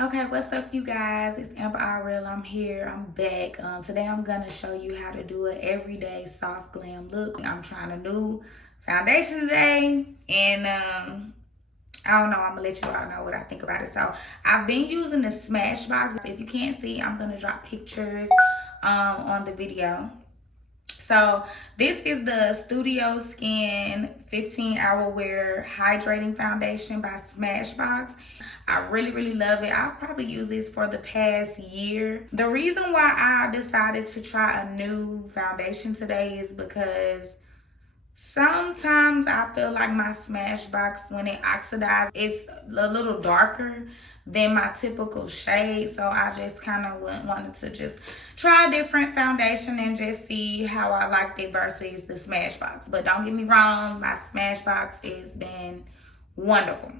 Okay, what's up, you guys? It's Amber Real. I'm here. I'm back. Today I'm gonna show you how to do an everyday soft glam look. I'm trying a new foundation today, and I don't know. I'm gonna let you all know what I think about it. So I've been using the Smashbox. If you can't see, I'm gonna drop pictures on the video. So this is the Studio Skin 15-Hour Wear Hydrating Foundation by Smashbox. I really love it. I've probably used this for the past year. The reason why I decided to try a new foundation today is because sometimes I feel like my Smashbox, when it oxidizes, it's a little darker than my typical shade. So I just kind of wanted to just try a different foundation and just see how I liked it versus the Smashbox. But don't get me wrong, my Smashbox has been wonderful.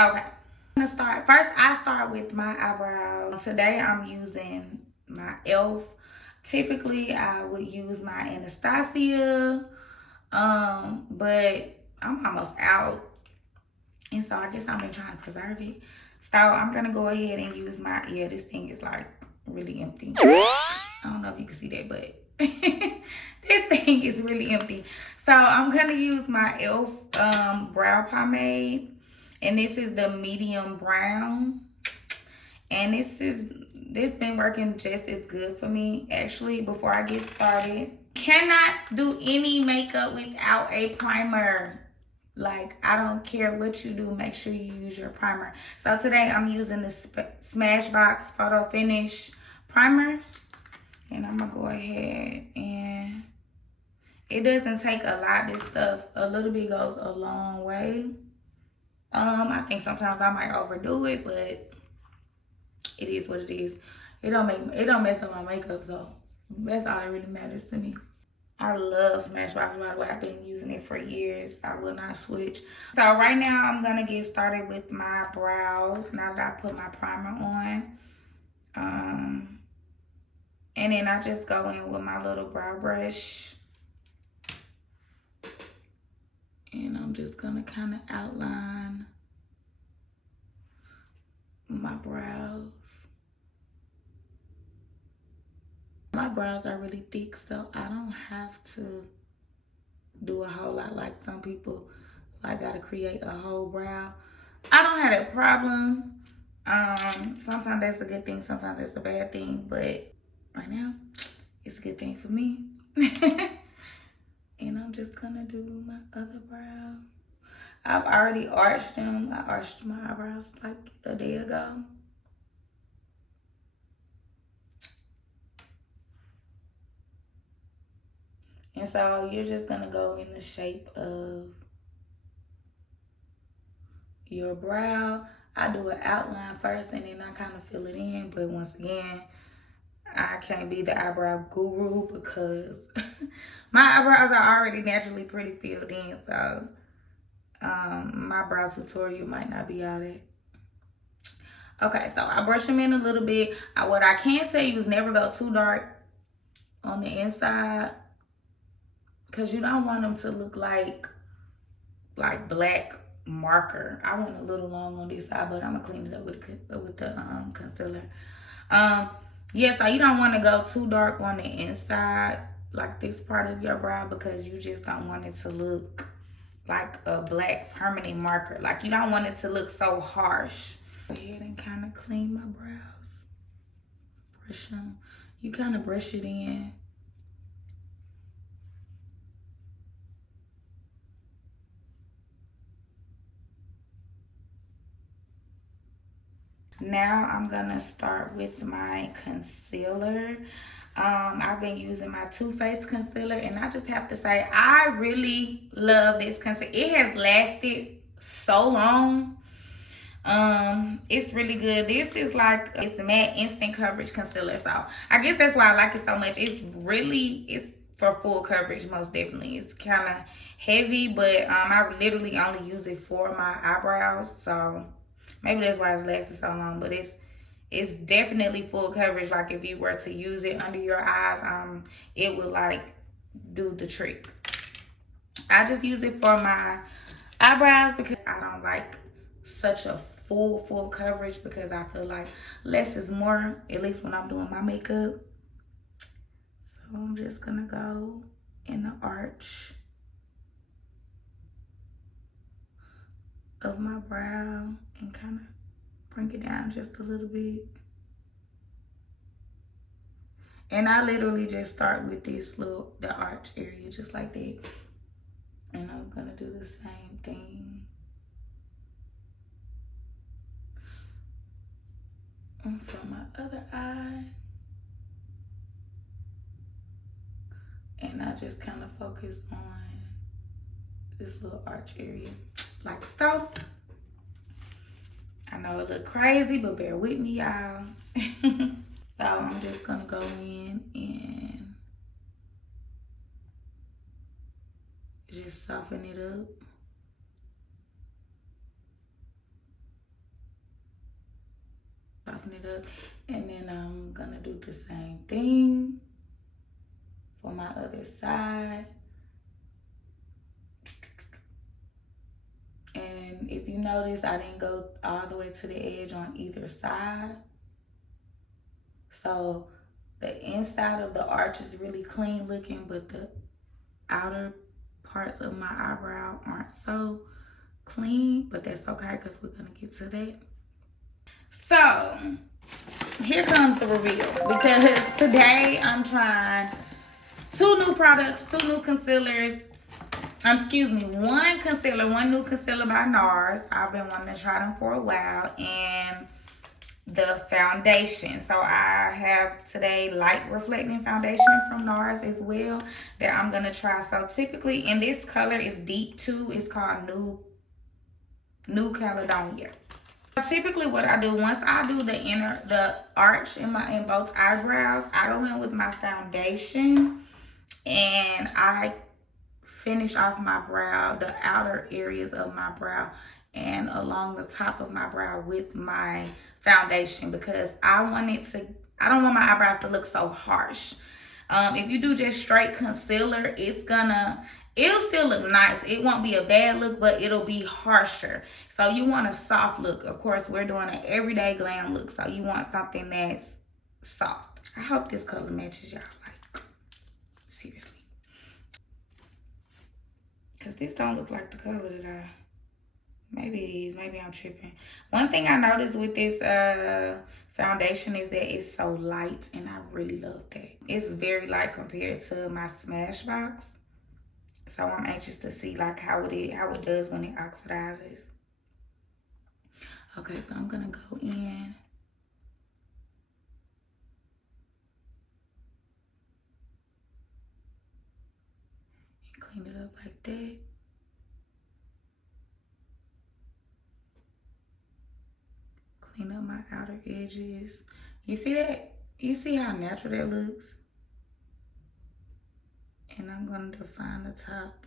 Okay, I'm gonna start. First, I start with my eyebrows. Today I'm using my e.l.f. Typically, I would use my Anastasia, but I'm almost out. And so I guess I've been trying to preserve it. So I'm gonna go ahead and use my, this thing is like really empty. I don't know if you can see that, but this thing is really empty. So I'm gonna use my e.l.f. Brow pomade. And this is the medium brown. And this been working just as good for me. Actually, before I get started, cannot do any makeup without a primer. Like, I don't care what you do, make sure you use your primer. So today I'm using the Smashbox Photo Finish Primer. And I'm gonna go ahead and it doesn't take a lot. This stuff, a little bit goes a long way. I think sometimes I might overdo it, but it is what it is. It don't mess up my makeup, so that's all that really matters to me. I love Smashbox, by the way. I've been using it for years. I will not switch. So right now I'm gonna get started with my brows now that I put my primer on. And then I just go in with my little brow brush. And I'm just gonna kind of outline my brows. My brows are really thick, so I don't have to do a whole lot like some people. Like, gotta create a whole brow. I don't have that problem. Sometimes that's a good thing, sometimes that's a bad thing, but right now, it's a good thing for me. And I'm just gonna do my other brow. I've already arched them. I arched my eyebrows like a day ago. And so you're just gonna go in the shape of your brow. I do an outline first and then I kind of fill it in. But once again, I can't be the eyebrow guru because my eyebrows are already naturally pretty filled in. So my brow tutorial might not be all that. Okay, so I brush them in a little bit. What I can tell you is never go too dark on the inside, because you don't want them to look like black marker. I went a little long on this side, but I'm gonna clean it up with the concealer. Yeah, so you don't want to go too dark on the inside, like this part of your brow, because you just don't want it to look like a black permanent marker. Like, you don't want it to look so harsh. Go ahead and kind of clean my brows. Brush them. You kind of brush it in. Now I'm gonna start with my concealer. I've been using my Too Faced concealer, and I just have to say, I really love this concealer. It has lasted so long. It's really good. This is like, it's the matte instant coverage concealer, so I guess that's why I like it so much. It's for full coverage, most definitely. It's kind of heavy, but I literally only use it for my eyebrows, so maybe that's why it's lasted so long. But it's definitely full coverage. Like, if you were to use it under your eyes, it would like do the trick. I just use it for my eyebrows because I don't like such a full coverage because I feel like less is more, at least when I'm doing my makeup. So I'm just gonna go in the arch of my brow and kind of bring it down just a little bit. And I literally just start with the arch area, just like that. And I'm gonna do the same thing for my other eye. And I just kind of focus on this little arch area, like so. I know it look crazy, but bear with me, y'all. So I'm just gonna go in and just soften it up. Soften it up. And then I'm gonna do the same thing for my other side. And if you notice, I didn't go all the way to the edge on either side. So the inside of the arch is really clean looking, but the outer parts of my eyebrow aren't so clean, but that's okay because we're gonna get to that. So here comes the reveal, because today I'm trying 2 new products, 2 new concealers. Excuse me, one new concealer by NARS. I've been wanting to try them for a while, and the foundation. So I have today light reflecting foundation from NARS as well that I'm gonna try. So typically, and this color is deep too. It's called New Caledonia. Typically what I do, once I do the arch in both eyebrows, I go in with my foundation and I finish off my brow, the outer areas of my brow and along the top of my brow with my foundation, because I don't want my eyebrows to look so harsh. If you do just straight concealer, it'll still look nice. It won't be a bad look, but it'll be harsher. So you want a soft look. Of course, we're doing an everyday glam look, so you want something that's soft. I hope this color matches y'all, like, seriously. Because this don't look like the color that maybe it is. Maybe I'm tripping. One thing I noticed with this foundation is that it's so light, and I really love that. It's very light compared to my Smashbox. So I'm anxious to see like how it does when it oxidizes. Okay, so I'm gonna go in. And clean it up like that. Clean up my outer edges. You see that? You see how natural that looks? And I'm going to define the top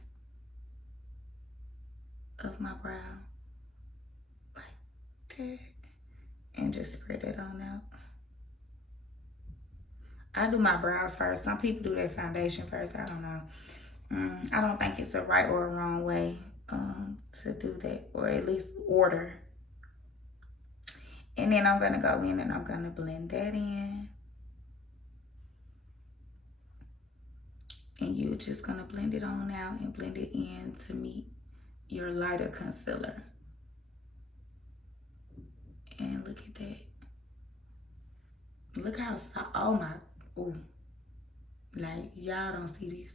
of my brow like that. And just spread it on out. I do my brows first. Some people do their foundation first. I don't know. I don't think it's a right or a wrong way to do that, or at least order. And then I'm going to go in and I'm going to blend that in. And you're just going to blend it on out and blend it in to meet your lighter concealer. And look at that. Look how soft. Oh my. Ooh. Like, y'all don't see this.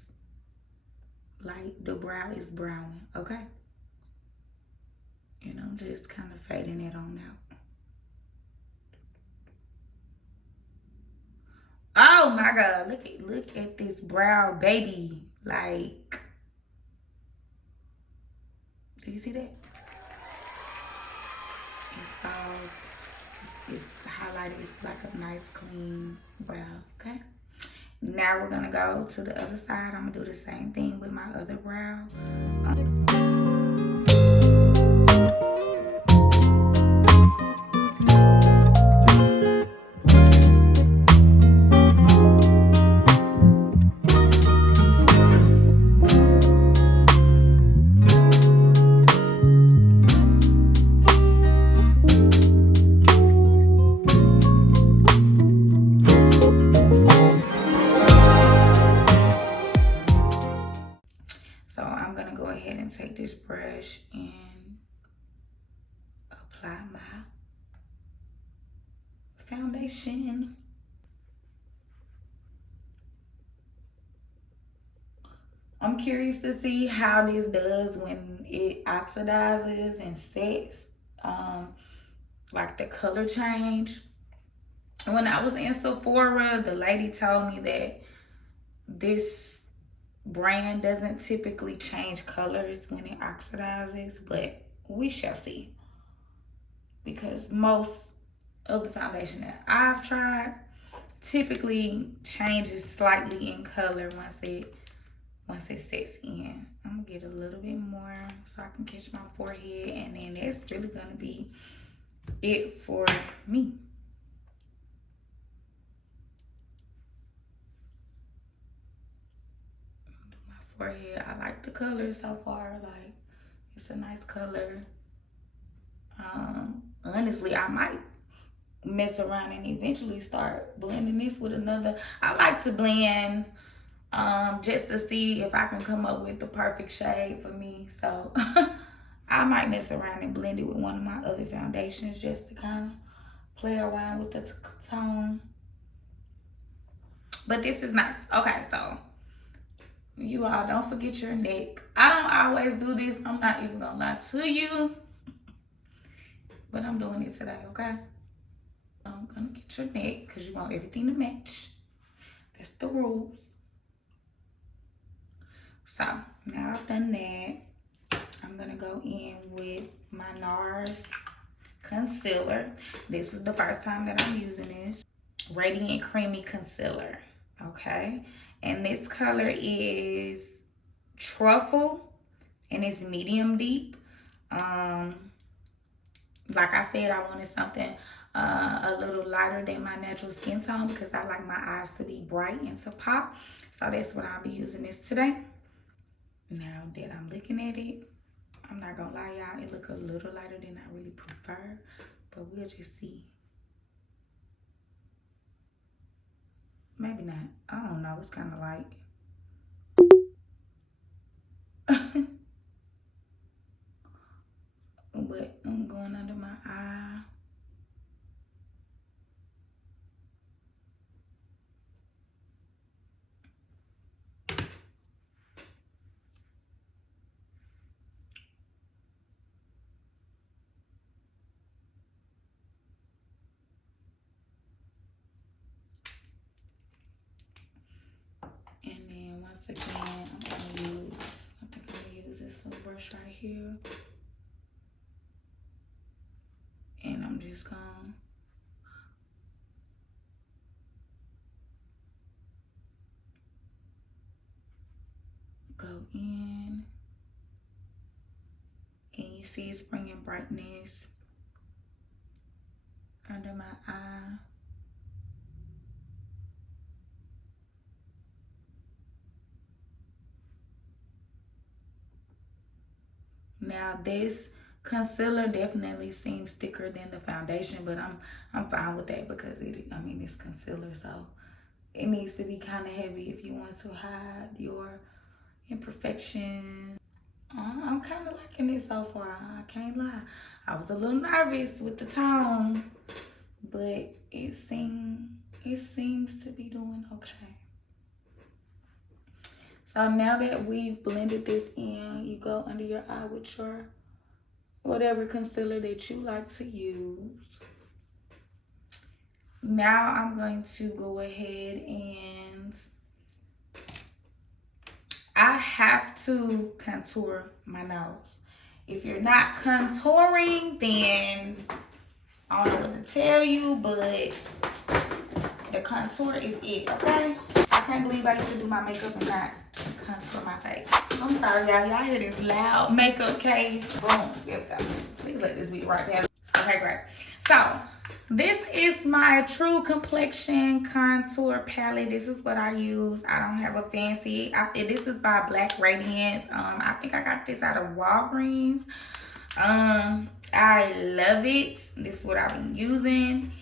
Like, the brow is browning. Okay? And I'm just kind of fading it on out. Oh my God, look at this brow, baby. Like, do you see that? It's soft, it's highlighted, it's like a nice clean brow, okay? Now we're gonna go to the other side. I'm gonna do the same thing with my other brow. foundation. I'm curious to see how this does when it oxidizes and sets, like the color change. When I was in Sephora, the lady told me that this brand doesn't typically change colors when it oxidizes, but we shall see. Because most of the foundation that I've tried typically changes slightly in color once it sets in. I'm gonna get a little bit more so I can catch my forehead, and then that's really gonna be it for me. My forehead, I like the color so far. Like, it's a nice color. Honestly, I might mess around and eventually start blending this with another. I like to blend just to see if I can come up with the perfect shade for me. So I might mess around and blend it with one of my other foundations just to kind of play around with the tone. But this is nice. Okay, so you all don't forget your neck. I don't always do this. I'm not even gonna lie to you, but I'm doing it today, okay? I'm gonna get your neck because you want everything to match. That's the rules. So now I've done that, I'm gonna go in with my NARS concealer. This is the first time that I'm using this. Radiant Creamy Concealer, okay? And this color is Truffle, and it's medium deep. Like I said, I wanted something a little lighter than my natural skin tone because I like my eyes to be bright and to pop. So that's what I'll be using this today. Now that I'm looking at it, I'm not gonna lie, y'all, it look a little lighter than I really prefer, but we'll just see. Maybe not. I don't know. It's kind of light. But I'm going under my eye. And then once again, I think I'm gonna use this little brush right here. And I'm just gonna go in, and you see it's bringing brightness under my eye. Now this concealer definitely seems thicker than the foundation, but I'm fine with that because it's concealer, so it needs to be kind of heavy if you want to hide your imperfections. I'm kind of liking it so far. I can't lie. I was a little nervous with the tone, but it seems to be doing okay. So now that we've blended this in, you go under your eye with your whatever concealer that you like to use. Now I'm going to go ahead and I have to contour my nose. If you're not contouring, then I don't know what to tell you, but the contour is it, okay? I can't believe I used to do my makeup and not contour my face. I'm sorry, y'all. Y'all hear this loud makeup case? Boom. There we go. Please let this be right there. Okay, great. So, this is my True Complexion Contour Palette. This is what I use. I don't have a fancy. This is by Black Radiance. I think I got this out of Walgreens. I love it. This is what I've been using.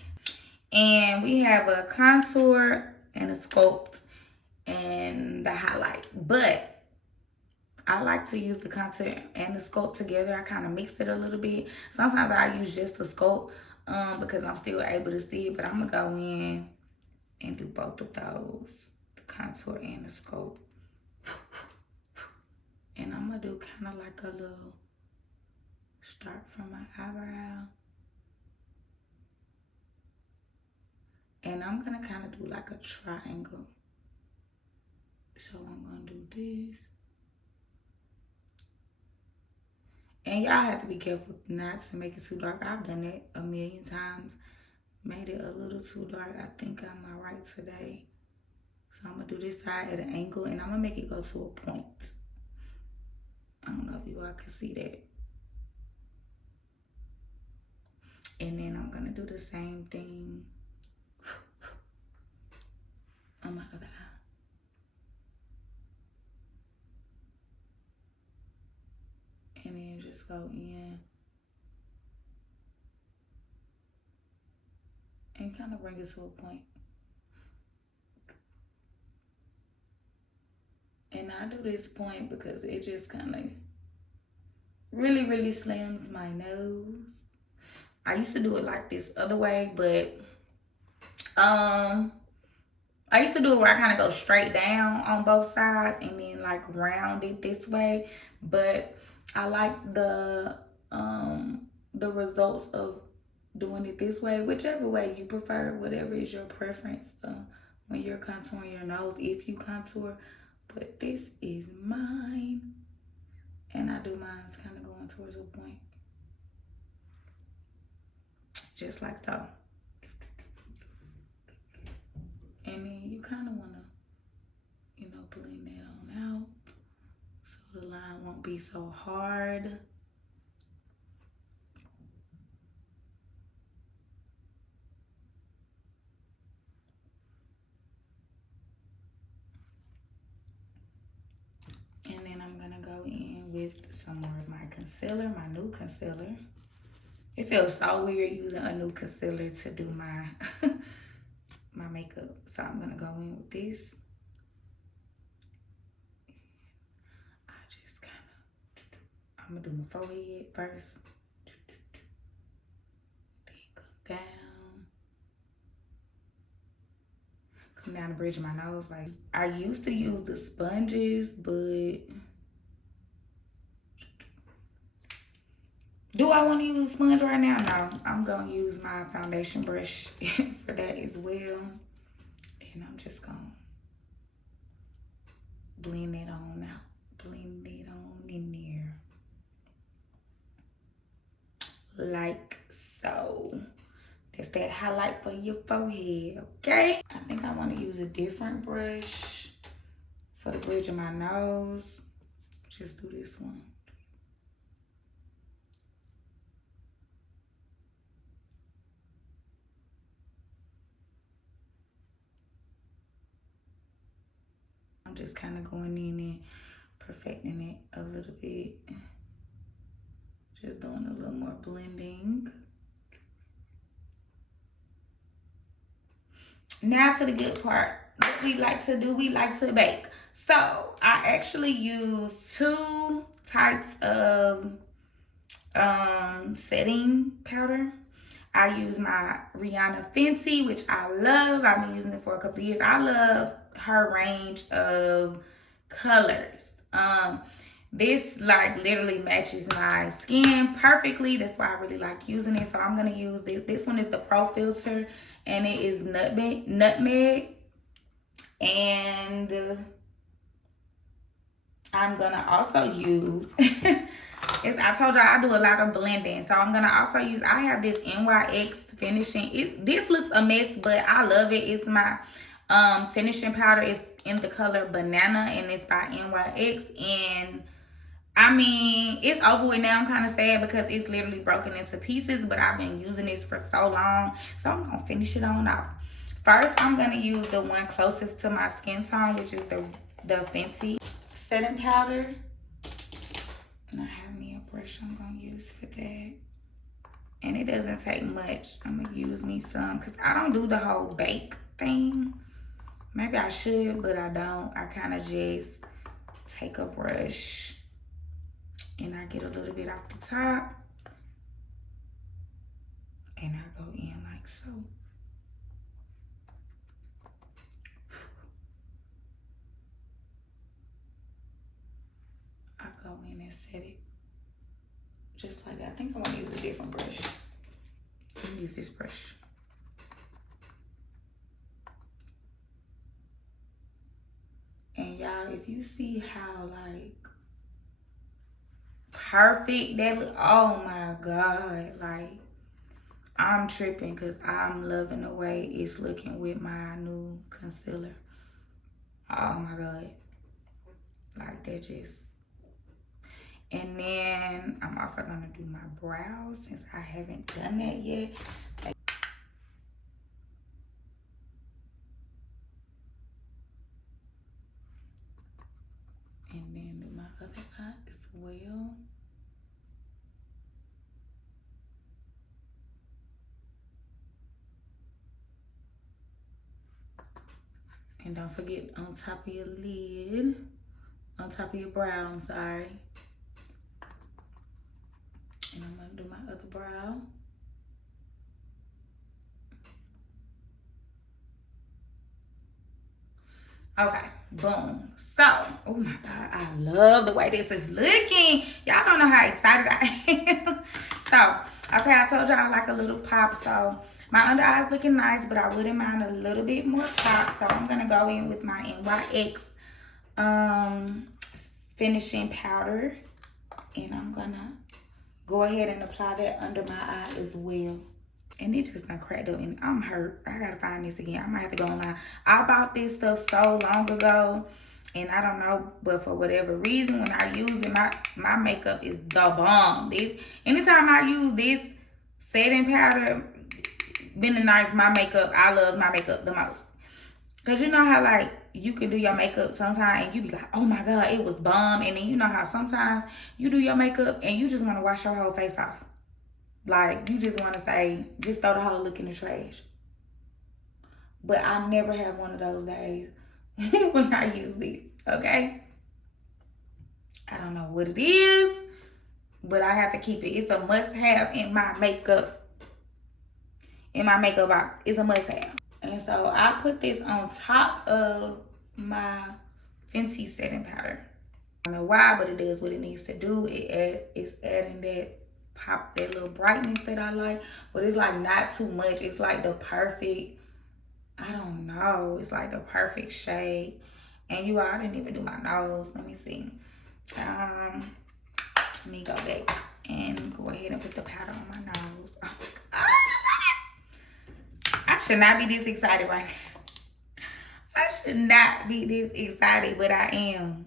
And we have a contour and a sculpt and the highlight. But I like to use the contour and the sculpt together. I kind of mix it a little bit. Sometimes I use just the sculpt. because I'm still able to see it, but I'm gonna go in and do both of those, the contour and the scope. And I'm gonna do kind of like a little start from my eyebrow. And I'm gonna kind of do like a triangle. So I'm gonna do this. And y'all have to be careful not to make it too dark. I've done that a million times. Made it a little too dark. I think I'm all right today. So I'm gonna do this side at an angle and I'm gonna make it go to a point. I don't know if you all can see that. And then I'm gonna do the same thing on my other eye. And then just go in and kind of bring it to a point. And I do this point because it just kind of really slams my nose. I used to do it like this other way, but I used to do it where I kind of go straight down on both sides and then like round it this way. But I like the results of doing it this way, whichever way you prefer, whatever is your preference when you're contouring your nose, if you contour. But this is mine, and I do mine's kind of going towards a point, just like so. And then you kind of want to, you know, blend that on out so the line won't be so hard. And then I'm gonna go in with some more of my concealer, my new concealer. It feels so weird using a new concealer to do my my makeup. So I'm gonna go in with this. I'm gonna do my forehead first. Then come down. Come down the bridge of my nose. Like, I used to use the sponges, but do I want to use a sponge right now? No, I'm gonna use my foundation brush for that as well. And I'm just gonna blend it on out. Blend it on in there. Like so. That's that highlight for your forehead, okay? I think I want to use a different brush for the bridge of my nose. Just do this one. I'm just kind of going in and perfecting it a little bit. Just doing a little more blending. Now to the good part. What we like to do, we like to bake. So I actually use two types of setting powder. I use my Rihanna Fenty, which I love. I've been using it for a couple of years. I love her range of colors. This like literally matches my skin perfectly. That's why I really like using it. So I'm gonna use this. This one is the Pro Filter, and it is nutmeg. And I'm gonna also use, I told y'all I do a lot of blending. So I'm gonna also use, I have this NYX finishing. This looks a mess, but I love it. It's my finishing powder. It's in the color Banana, and it's by NYX. And I mean, it's over with now. I'm kind of sad because it's literally broken into pieces, but I've been using this for so long. So I'm gonna finish it on off. First, I'm gonna use the one closest to my skin tone, which is the Fenty setting powder. And I have me a brush I'm gonna use for that. And it doesn't take much. I'm gonna use me some, because I don't do the whole bake thing. Maybe I should, but I don't. I kind of just take a brush and I get a little bit off the top. And I go in like so. I go in and set it just like that. I think I want to use a different brush. Let me use this brush. And y'all, if you see how like perfect that look, oh my God, like I'm tripping because I'm loving the way it's looking with my new concealer. Oh my God, like that just. And then I'm also gonna do my brows since I haven't done that yet. And then do my other eye as well. And don't forget on top of your lid, on top of your brow, I'm sorry. And I'm gonna do my other brow. Okay, boom. So, oh my God, I love the way this is looking. Y'all don't know how excited I am. So, okay, I told y'all I like a little pop. So, my under eyes looking nice, but I wouldn't mind a little bit more pop. So, I'm gonna go in with my NYX finishing powder. And I'm gonna go ahead and apply that under my eye as well. And it just done cracked up and I'm hurt. I gotta find this again. I might have to go online. I bought this stuff so long ago and I don't know, but for whatever reason, when I use it, my makeup is the bomb. Anytime I use this setting powder, been nice, my makeup, I love my makeup the most. Cause you know how like you can do your makeup sometimes and you be like, oh my God, it was bomb. And then you know how sometimes you do your makeup and you just want to wash your whole face off. Like, you just want to say, just throw the whole look in the trash. But I never have one of those days when I use this, okay? I don't know what it is, but I have to keep it. It's a must-have in my makeup. In my makeup box. It's a must-have. And so, I put this on top of my Fenty setting powder. I don't know why, but it does what it needs to do. It's adding that pop, that little brightness that I like, but it's like not too much. It's like the perfect, I don't know, it's like the perfect shade. And you all, I didn't even do my nose. Let me see. Let me go back and go ahead and put the powder on my nose. Oh my God, I should not be this excited right now. I should not be this excited, but I am.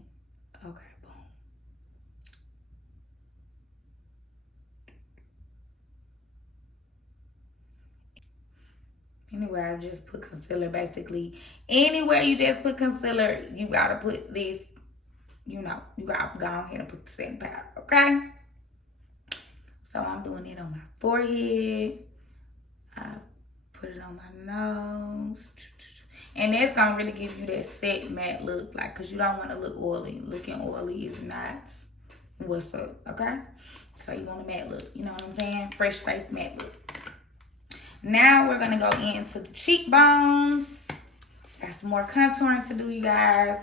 Okay. Anywhere I just put concealer, basically. Anywhere you just put concealer, you gotta put this, you know, you gotta go ahead and put the setting powder, okay? So I'm doing it on my forehead. I put it on my nose. And that's gonna really give you that set matte look, like, cause you don't wanna look oily. Looking oily is not what's up, okay? So you want a matte look, you know what I'm saying? Fresh face matte look. Now we're gonna go into the cheekbones. Got some more contouring to do, you guys.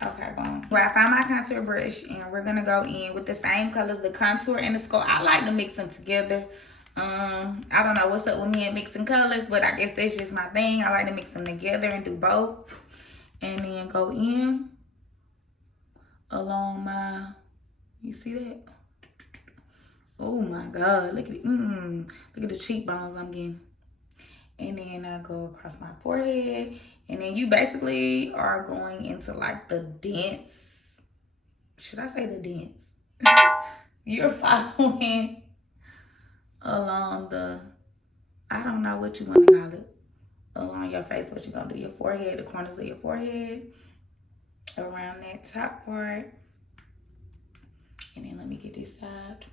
Okay, boom. Well, I found my contour brush and we're gonna go in with the same colors, the contour and the skull. I like to mix them together. I don't know what's up with me and mixing colors, but I guess that's just my thing. I like to mix them together and do both. And then go in along my, you see that? Oh my God, look at it. Look at the cheekbones I'm getting. And then I go across my forehead. And then you basically are going into like the dents. Should I say the dents? You're following along the, I don't know what you want to call it. Along your face, what you're going to do. Your forehead, the corners of your forehead. Around that top part. And then let me get this side.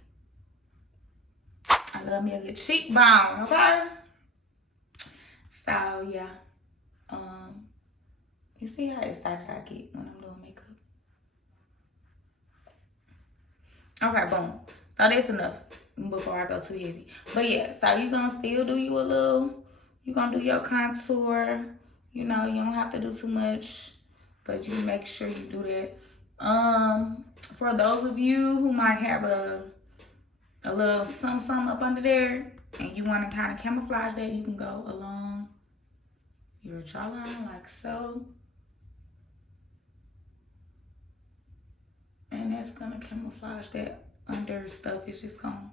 I love me a good cheekbone, okay? So, yeah. You see how excited I get when I'm doing makeup? Okay, boom. So, that's enough. before I go too heavy. But yeah, so you're gonna still do you a little, you're gonna do your contour. You know, you don't have to do too much, but you make sure you do that. For those of you who might have a little something up under there and you want to kind of camouflage that, you can go along your jawline like so. And that's gonna camouflage that under stuff. It's just gonna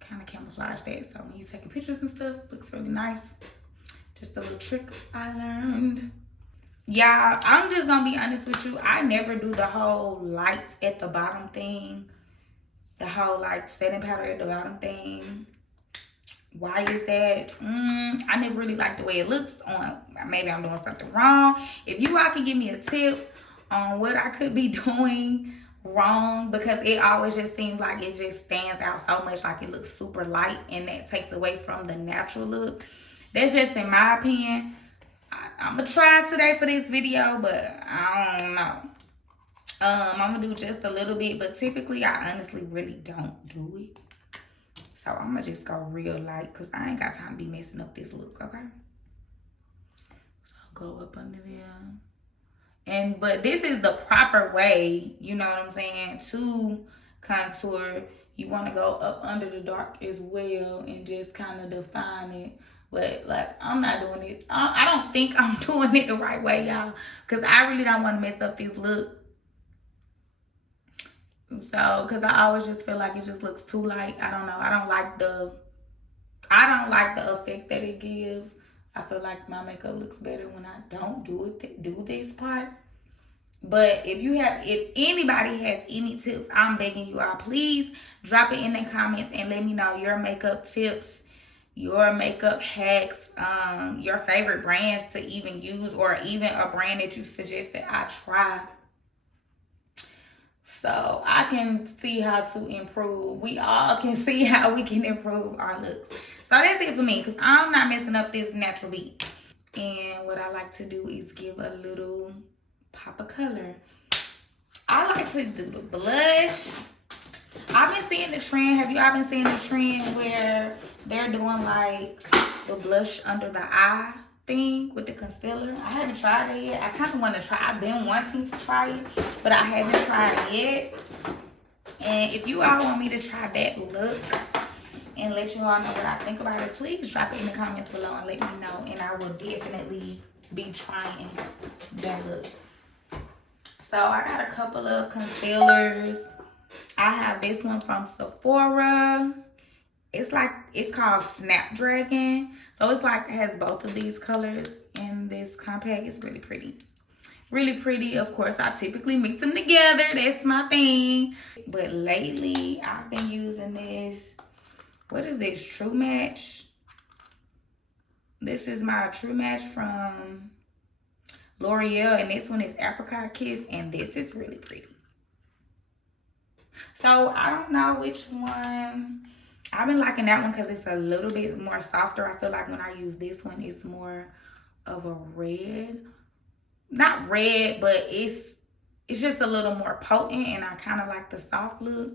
kind of camouflage that. So when you taking pictures and stuff, looks really nice. Just a little trick I learned. Y'all, I'm just gonna be honest with you. I never do the whole lights at the bottom thing. The whole like setting powder at the bottom thing. Why is that? I never really like the way it looks on. Maybe I'm doing something wrong. If you all can give me a tip on what I could be doing wrong, because it always just seems like it just stands out so much, like it looks super light, and that takes away from the natural look. That's just in my opinion. I'm gonna try today for this video, but I don't know. I'm gonna do just a little bit, but typically I honestly really don't do it. So I'm gonna just go real light because I ain't got time to be messing up this look, okay? So go up under there. But this is the proper way, you know what I'm saying, to contour. You want to go up under the dark as well and just kind of define it. But like, I'm not doing it. I don't think I'm doing it the right way, y'all, because I really don't want to mess up this look. So, because I always just feel like it just looks too light. I don't know. I don't like the effect that it gives. I feel like my makeup looks better when I don't do this part. But if anybody has any tips, I'm begging you all, please drop it in the comments and let me know your makeup tips, your makeup hacks, your favorite brands to even use, or even a brand that you suggest that I try, so I can see how to improve. We all can see how we can improve our looks. So that's it for me, because I'm not messing up this natural beat. And what I like to do is give a little pop of color. I like to do the blush. I've been seeing the trend. Have you all been seeing the trend where they're doing like the blush under the eye thing with the concealer? I haven't tried it yet. I kind of want to try. I've been wanting to try it, but I haven't tried it yet. And if you all want me to try that look and let you all know what I think about it, please drop it in the comments below and let me know, and I will definitely be trying that look. So I got a couple of concealers. I have this one from Sephora. It's called Snapdragon. So it's like, it has both of these colors in this compact. It's really pretty. Really pretty. Of course, I typically mix them together. That's my thing. But lately, I've been using this. What is this? True Match. This is my True Match from L'Oreal. And this one is Apricot Kiss. And this is really pretty. So, I don't know which one. I've been liking that one because it's a little bit more softer. I feel like when I use this one, it's more of a red. Not red, but it's just a little more potent, and I kind of like the soft look.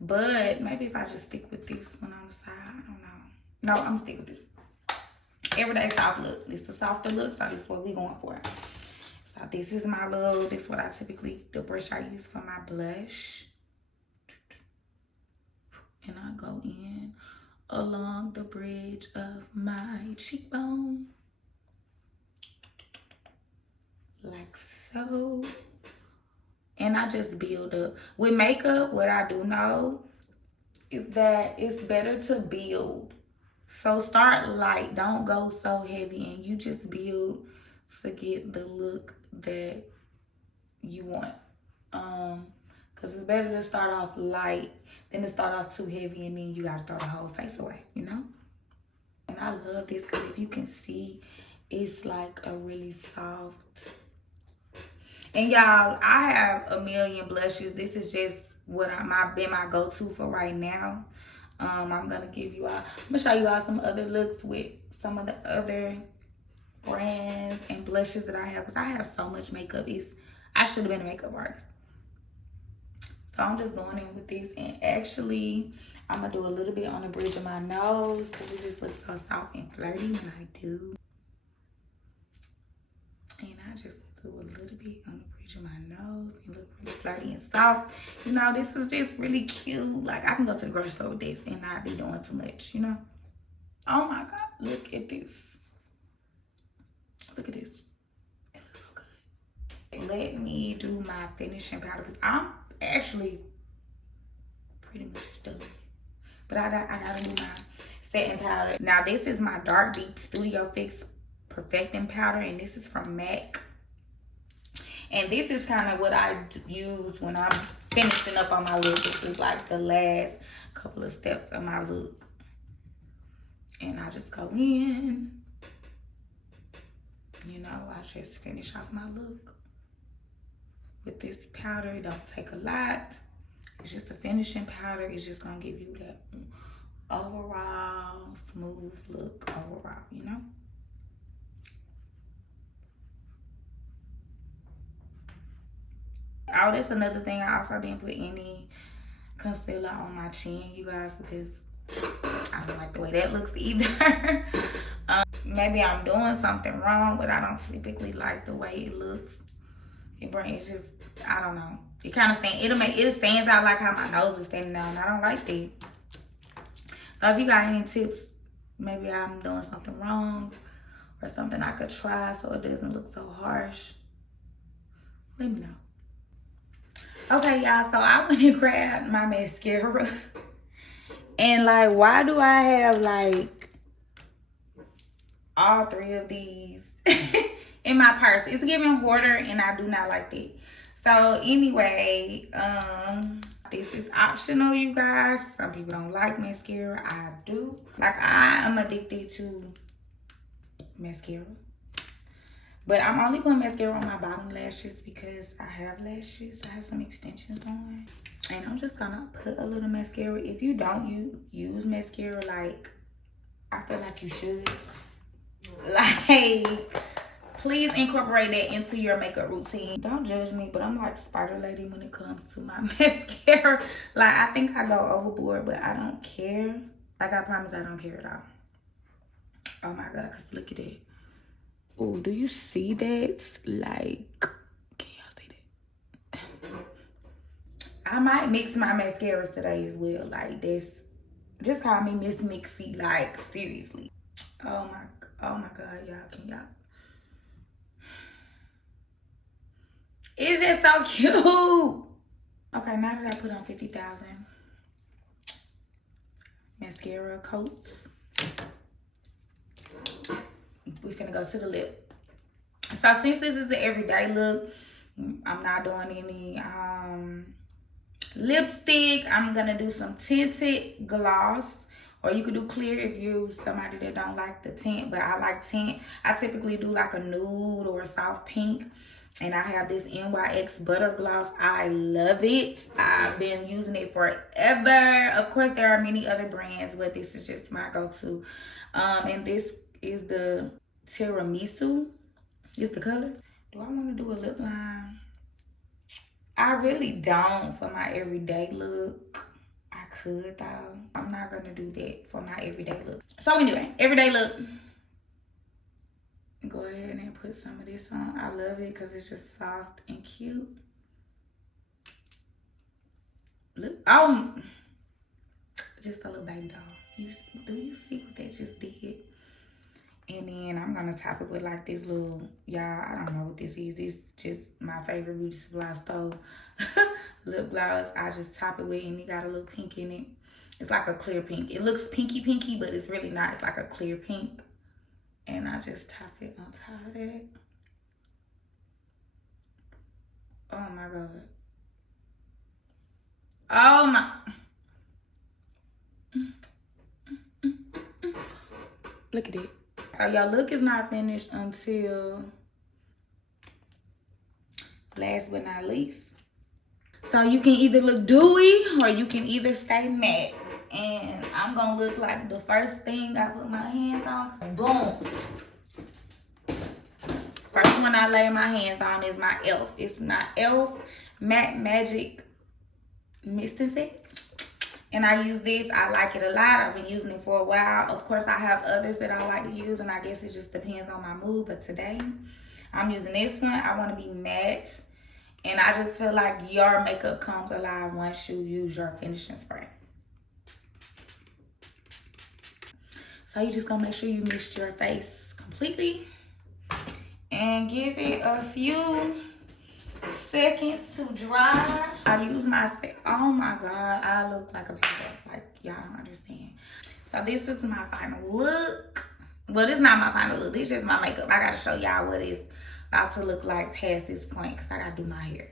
But maybe if I just stick with this one on the side, I don't know. No, I'm gonna stick with this. Everyday soft look. It's the softer look, so this is what we're going for. So this is my this is what I typically, the brush I use for my blush. And I go in along the bridge of my cheekbone. Like so. And I just build up. With makeup, what I do know is that it's better to build. So start light. Don't go so heavy. And you just build to get the look that you want. Because it's better to start off light than to start off too heavy and then you got to throw the whole face away, you know? And I love this because if you can see, it's like a really soft. And y'all, I have a million blushes. This is just what been my go-to for right now. I'm going to show you all some other looks with some of the other brands and blushes that I have. Because I have so much makeup. I should have been a makeup artist. So I'm just going in with this, and actually I'm gonna do a little bit on the bridge of my nose because it just looks so soft and flirty when I do. And I just do a little bit on the bridge of my nose and look really flirty and soft. You know, this is just really cute. Like, I can go to the grocery store with this and not be doing too much, you know? Oh my God, look at this. Look at this. It looks so good. Let me do my finishing powder because I'm actually pretty much done. But I gotta do my setting powder. Now, this is my Dark Deep Studio Fix Perfecting Powder, and this is from MAC. And this is kind of what I use when I'm finishing up on my look. This is like the last couple of steps of my look. And I just go in. You know, I just finish off my look with this powder. It don't take a lot. It's just a finishing powder. It's just gonna give you that overall smooth look overall, you know? Oh, that's another thing. I also didn't put any concealer on my chin, you guys, because I don't like the way that looks either. Maybe I'm doing something wrong, but I don't typically like the way it looks. It's just, I don't know. It kind of it stands out like how my nose is standing out, and I don't like that. So if you got any tips, maybe I'm doing something wrong or something I could try so it doesn't look so harsh, let me know. Okay, y'all, so I went and grabbed my mascara. And, like, why do I have, like, all three of these in my purse? It's giving hoarder, and I do not like that. So, anyway, this is optional, you guys. Some people don't like mascara. I do. Like, I am addicted to mascara. But I'm only putting mascara on my bottom lashes because I have lashes. I have some extensions on. And I'm just gonna put a little mascara. If you don't use mascara, like, I feel like you should. Like, please incorporate that into your makeup routine. Don't judge me, but I'm like Spider Lady when it comes to my mascara. Like, I think I go overboard, but I don't care. Like, I promise I don't care at all. Oh my God, because look at that. Oh, do you see that? Like, can y'all see that? I might mix my mascaras today as well. Like, this, just call me Miss Mixie, like, seriously. Oh my God, y'all, can y'all? It's just so cute. Okay, now that I put on 50,000 mascara coats, we finna go to the lip. So since this is the everyday look, I'm not doing any lipstick. I'm gonna do some tinted gloss, or you could do clear if you're somebody that don't like the tint, but I like tint. I typically do like a nude or a soft pink. And I have this NYX Butter gloss. I love it. I've been using it forever. Of course, there are many other brands, but this is just my go-to. And this is the Tiramisu. Is the color. Do I want to do a lip line? I really don't for my everyday look. I could though. I'm not going to do that for my everyday look. So anyway, everyday look. Go ahead and put some of this on. I love it because it's just soft and cute. Look, oh, just a little baby doll. Do you see what that just did? And then I'm gonna top it with like this little, y'all, I don't know what this is. This is just my favorite beauty supply store lip gloss. I just top it with, and it got a little pink in it. It's like a clear pink. It looks pinky, but it's really not. It's like a clear pink. And I just top it on top of that. Oh my God. Oh my. Look at it. So your look is not finished until, last but not least. So you can either look dewy or you can either stay matte. And I'm gonna look like the first thing I put my hands on. Boom. First one I lay my hands on is my e.l.f. It's my e.l.f. Matte Magic Mist and Set. And I use this. I like it a lot. I've been using it for a while. Of course, I have others that I like to use, and I guess it just depends on my mood. But today, I'm using this one. I want to be matte. And I just feel like your makeup comes alive once you use your finishing spray. So you just gonna make sure you mist your face completely. And give it a few seconds to dry. I use my, oh my God, I look like a baby. Like, y'all don't understand. So this is my final look. Well, this is not my final look. This is just my makeup. I gotta show y'all what it's about to look like past this point because I gotta do my hair.